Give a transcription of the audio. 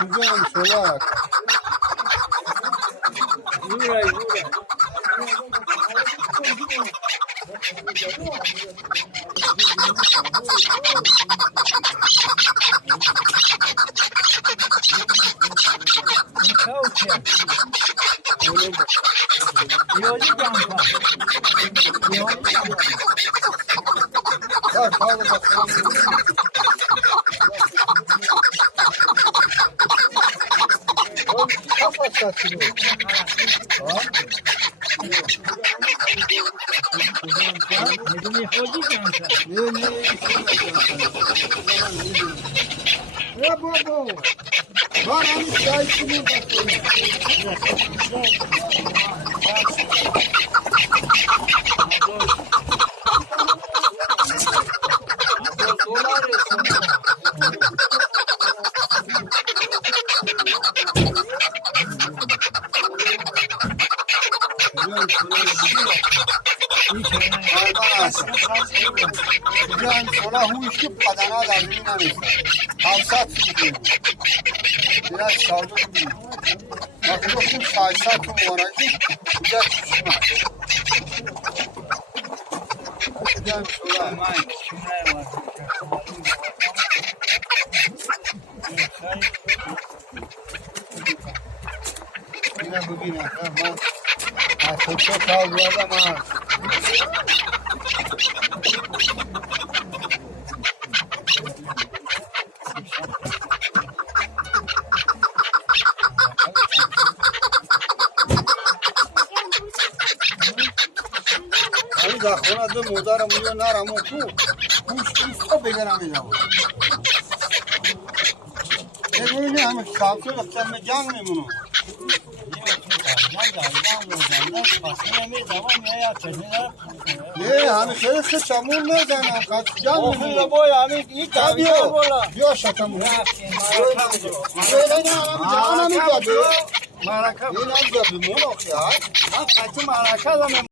Güzel sola. Burayı. Bak hadi bakalım. Kapat saçını. Ha? Ne bu? Var hani şahitini bakayım. Güzel sola huyuşup kadana da bilmem. Kalsat gibi. Biraz saldım gibi. Bak yoksun kalsatım orası. Güzel tutma. Güzel sola. Yine bugün tamam. Çok çok kaldı ama. Ani zakhona de modara muyo naramo tu. Kuş beğenemeyeceğim. Ne böyle ama şarkı yapacağım mı can mı bunu? Ne hani şöyle çamur ne zaman kaçacağım mı? Ofuyla boy hani iyi tabii bola. Yok çamur. Böyle ne anam canım mı geldi? Maraka. Ne lan geldi? Ne yok ya? Ha kaçı maraka zaman.